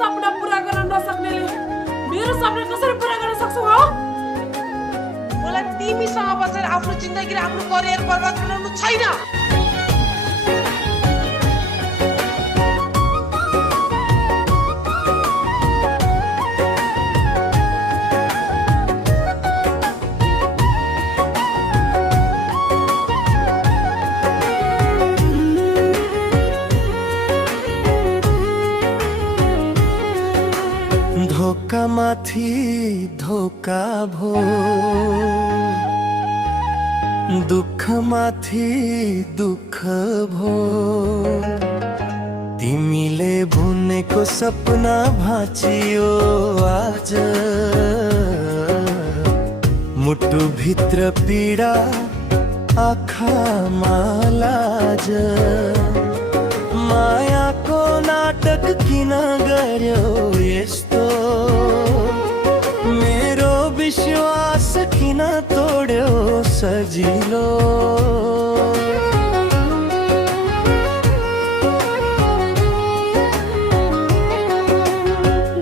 सपना पूरा गर्न नसक्नेले मेरो सपना कसरी पूरा गर्न सक्छौ हो? मलाई तिमीसँग बसेर आफ्नो जिन्दगी र आफ्नो करियर बर्बाद बनाउनु छैन। धोका माथि धोका भो, दुःख माथि दुःख भो, तिमीले बुनेको सपना भाँचियो आज, मुटु भित्र पीडा आँखामा लाज, मायाको नाटक किन गर्यो यस्तो, मेरो विश्वास किन तोड्यो सजिलो।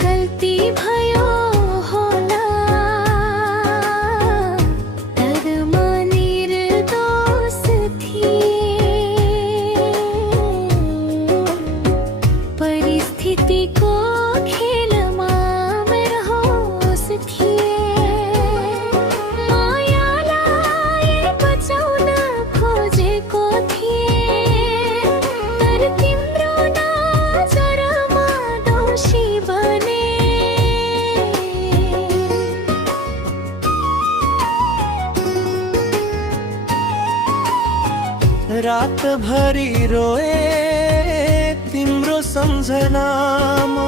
गल्ती भयो होला तर म निर्दोष थिएँ, परिस्थितिको खेलमा मेरो होस थिएँ, मायालाई बचाउन खोजेको थिएँ, तर तिम्रो नजरमा दोषी बने। रात भरी रोए तिम्रो सम्झनामा,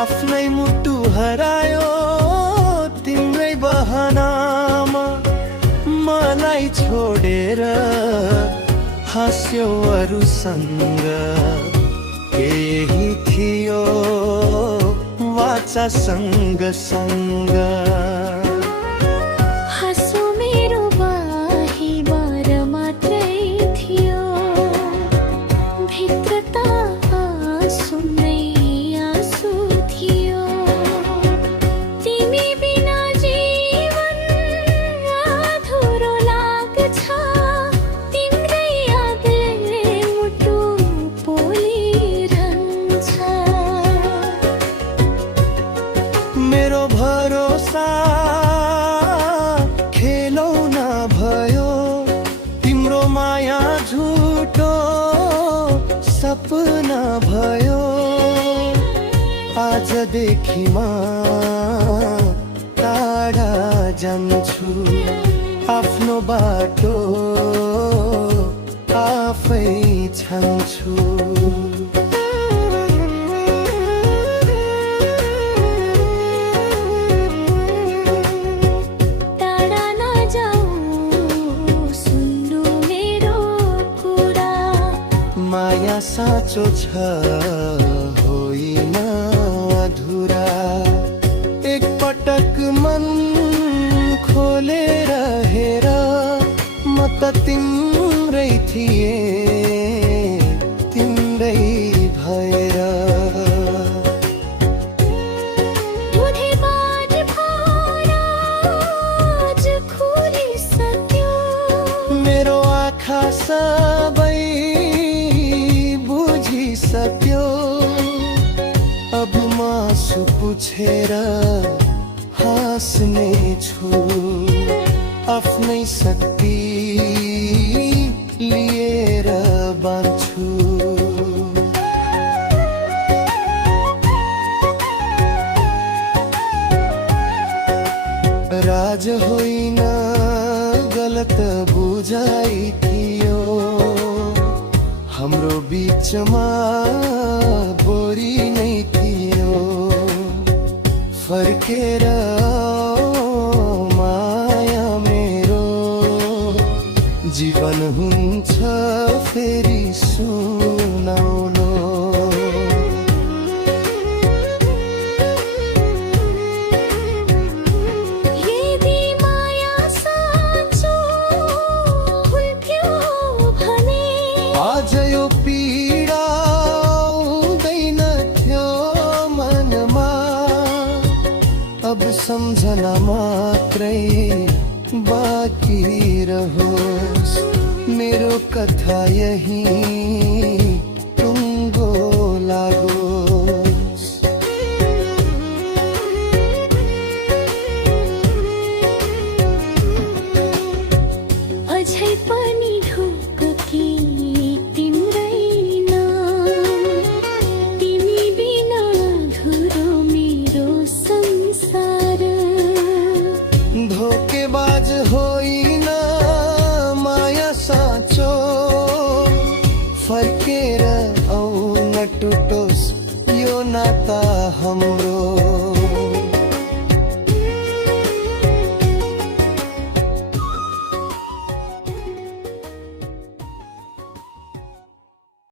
आफ्नै मुटु हरायो तिम्रै बहनामा, मलाई छोडेर हाँस्यो अरूसँग, यही थियो वाचा सँग सँग। हाँसो मेरो बाहिर मात्रै थियो, भित्र त आँसु नै आँसु थियो, तिमी बिना जीवन अधुरो लाग्छ, तिम्रै यादले मुटु पोलिरहन्छ। मेरो भरोसा खेलौना भयो, तिम्रो माया झुटो सपना भयो, आजदेखि म टाढा जान्छु, आफ्नो बाटो आफै छान्छु। टाढा नजाऊ सुन्नु मेरो कुरा, माया साँचो छ होइन अधुरा, एक पटक मन खोलेर हेर, म त तिम्रै थिएँ तिम्रै भएर। बुधबार आज खुलिसक्यो, मेरो आँखा सबै बुझिसक्यो, अब म आँसु पुछेर हाँस्ने छु, आफ्नै शक्ति लिएर बाँच्छु। राज होइन गलत बुझाइ थियो, हाम्रो बीचमा बोरी नै थियो, फर्केर माया मेरो जीवन हुन्छ फेरि सुनाउलो। यदि माया साँचो हुन्थ्यो भने आज यो पीडा आउँदैन थियो मन सम्झना मात्रै बाँकी रहोस् मेरो कथा यही टुङ्गो लागोस् अझै पनि ढुक्की तिम्रै नाम तिमी बिना अधुरो मेरो संसार धोकेबाज होइन माया साँचो फर्केर आउन टुटोस् यो नाता हाम्रो